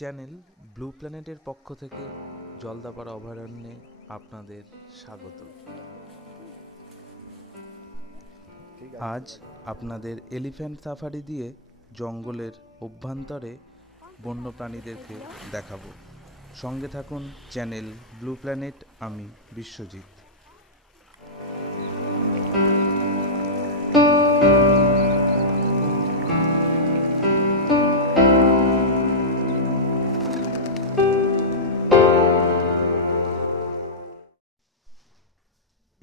Channel blue প্ল্যানেটের পক্ষ থেকে জলদাপাড়া অভয়ারণ্যে আপনাদের স্বাগত। আজ আপনাদের এলিফ্যান্ট সাফারি দিয়ে জঙ্গলের অভ্যন্তরে বন্যপ্রাণীদেরকে দেখাবো। সঙ্গে থাকুন চ্যানেল ব্লু প্ল্যানেট। আমি বিশ্বজিৎ।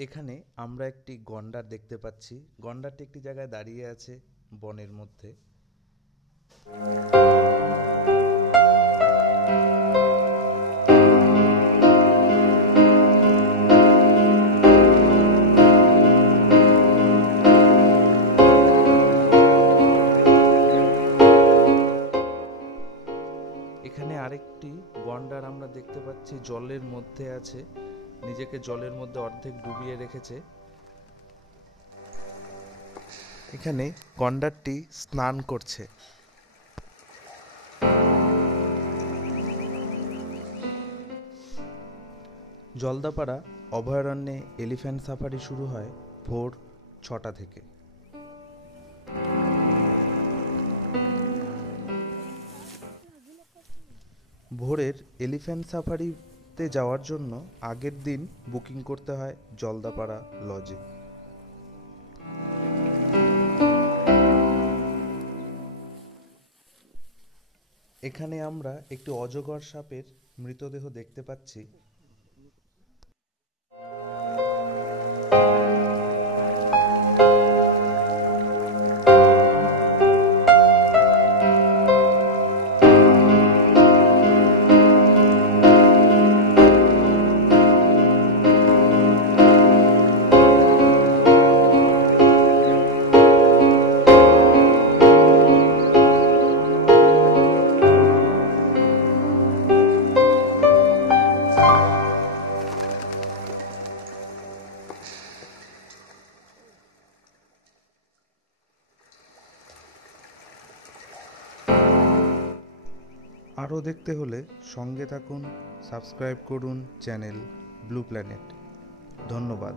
এখানে আমরা একটি গন্ডার দেখতে পাচ্ছি। গন্ডারটি একটি জায়গায় দাঁড়িয়ে আছে বনের মধ্যে। এখানে আরেকটি গন্ডার আমরা দেখতে পাচ্ছি, জলের মধ্যে আছে, নিজেকে জলের মধ্যে অর্ধেক ডুবিয়ে রেখেছে। এখানে গন্ডারটি স্নান করছে। জলদাপাড়া অভয়ারণ্যে এলিফ্যান্ট সাফারি শুরু হয় ভোর 6টা থেকে। ভোরের এলিফ্যান্ট সাফারিতে যাওয়ার জন্য আগের দিন বুকিং করতে হয় জলদাপাড়া লজে। এখানে আমরা একটি অজগর সাপের মৃতদেহ দেখতে পাচ্ছি। আরও দেখতে হলে সঙ্গে থাকুন, সাবস্ক্রাইব করুন চ্যানেল ব্লু প্ল্যানেট। ধন্যবাদ।